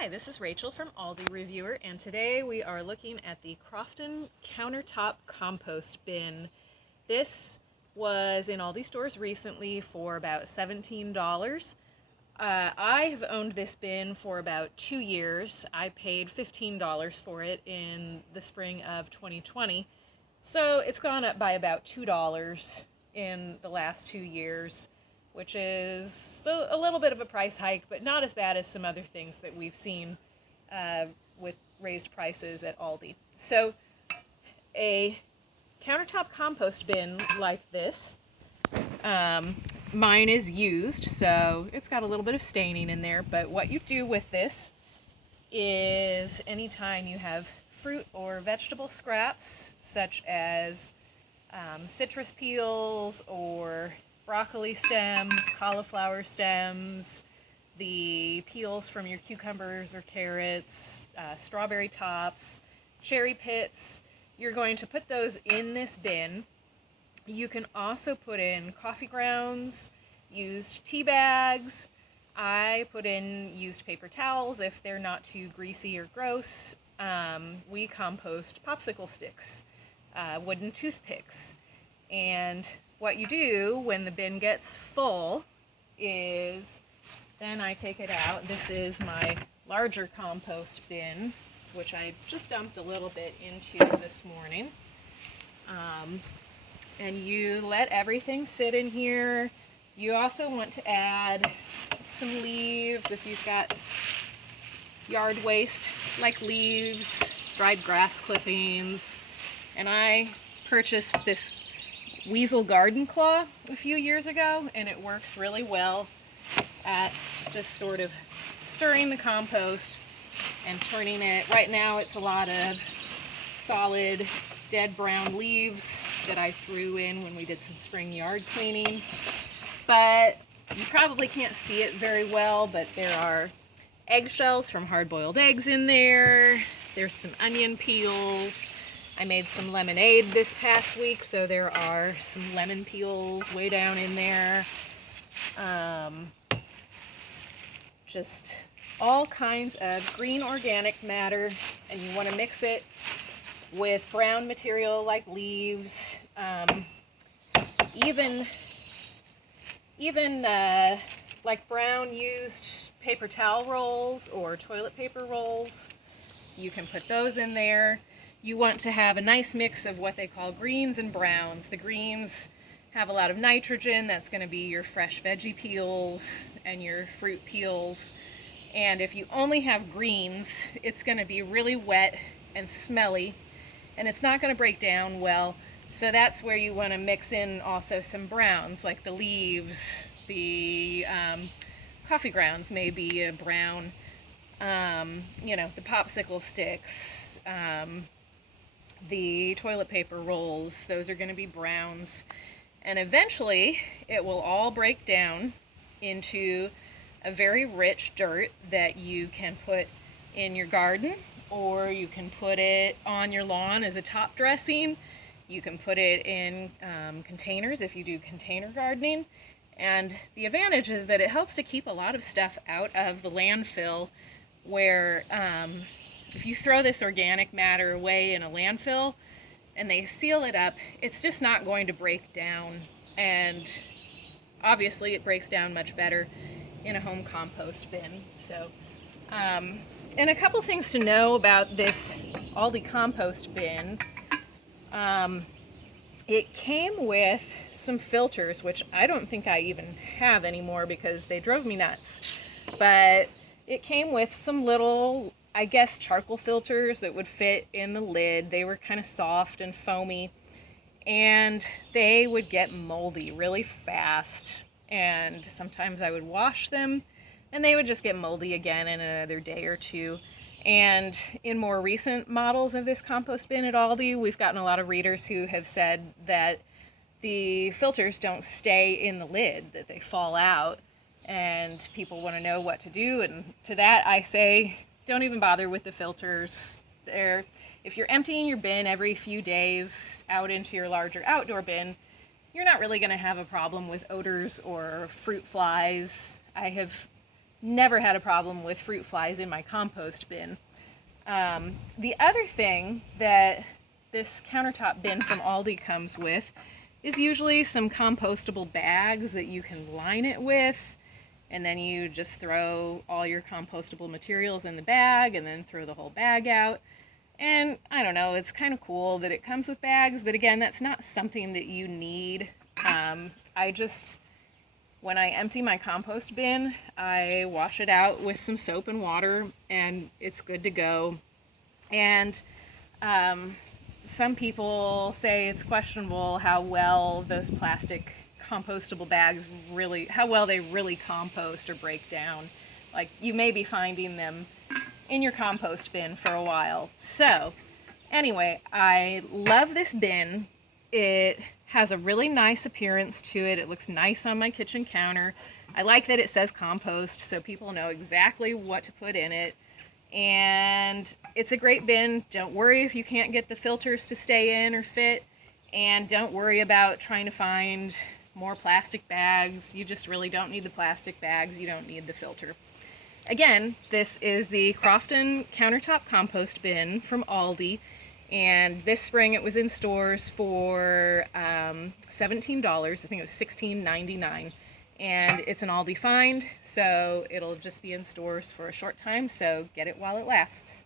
Hi, this is Rachel from Aldi Reviewer, and today we are looking at the Crofton Countertop Compost Bin. This was in Aldi stores recently for about $17. I have owned this bin for about 2 years. I paid $15 for it in the spring of 2020, so it's gone up by about $2 in the last 2 years, which is a little bit of a price hike, but not as bad as some other things that we've seen with raised prices at Aldi. So a countertop compost bin like this, mine is used, so it's got a little bit of staining in there, but what you do with this is anytime you have fruit or vegetable scraps, such as citrus peels or broccoli stems, cauliflower stems, the peels from your cucumbers or carrots, strawberry tops, cherry pits. You're going to put those in this bin. You can also put in coffee grounds, used tea bags. I put in used paper towels if they're not too greasy or gross. We compost popsicle sticks, wooden toothpicks, and what you do when the bin gets full is then I take it out. This is my larger compost bin, which I just dumped a little bit into this morning. And you let everything sit in here. You also want to add some leaves if you've got yard waste like leaves, dried grass clippings. And I purchased this weasel garden claw a few years ago, and it works really well at just sort of stirring the compost and turning it. Right now it's a lot of solid dead brown leaves that I threw in when we did some spring yard cleaning, but you probably can't see it very well, but there are eggshells from hard-boiled eggs in there. There's some onion peels. I made some lemonade this past week, so there are some lemon peels way down in there. Just all kinds of green organic matter, and you want to mix it with brown material like leaves, even like brown used paper towel rolls or toilet paper rolls. You can put those in there. You want to have a nice mix of what they call greens and browns. The greens have a lot of nitrogen. That's going to be your fresh veggie peels and your fruit peels. And if you only have greens, it's going to be really wet and smelly, and it's not going to break down well. So that's where you want to mix in also some browns, like the leaves, the coffee grounds may be a brown, the popsicle sticks, the toilet paper rolls, those are going to be browns. And eventually it will all break down into a very rich dirt that you can put in your garden, or you can put it on your lawn as a top dressing. You can put it in containers if you do container gardening. And the advantage is that it helps to keep a lot of stuff out of the landfill, where if you throw this organic matter away in a landfill and they seal it up, it's just not going to break down. And obviously it breaks down much better in a home compost bin. So, and a couple things to know about this Aldi compost bin. It came with some filters, which I don't think I even have anymore because they drove me nuts. But it came with some little, I guess, charcoal filters that would fit in the lid. They were kind of soft and foamy, and they would get moldy really fast. And sometimes I would wash them, and they would just get moldy again in another day or two. And in more recent models of this compost bin at Aldi, we've gotten a lot of readers who have said that the filters don't stay in the lid, that they fall out, and people want to know what to do. And to that I say, don't even bother with the filters. If you're emptying your bin every few days out into your larger outdoor bin, you're not really going to have a problem with odors or fruit flies. I have never had a problem with fruit flies in my compost bin. The other thing that this countertop bin from Aldi comes with is usually some compostable bags that you can line it with, and then you just throw all your compostable materials in the bag and then throw the whole bag out. And I don't know, it's kind of cool that it comes with bags, but again, that's not something that you need. When I empty my compost bin, I wash it out with some soap and water, and it's good to go. And some people say it's questionable how well those plastic compostable bags how well they really compost or break down. Like, you may be finding them in your compost bin for a while. So, anyway, I love this bin. It has a really nice appearance to it. It looks nice on my kitchen counter. I like that it says compost, so people know exactly what to put in it. And it's a great bin. Don't worry if you can't get the filters to stay in or fit. And don't worry about trying to find more plastic bags. You just really don't need the plastic bags. You don't need the filter. Again, this is the Crofton Countertop Compost Bin from Aldi. And this spring it was in stores for $17. I think it was $16.99. And it's an Aldi find, so it'll just be in stores for a short time, so get it while it lasts.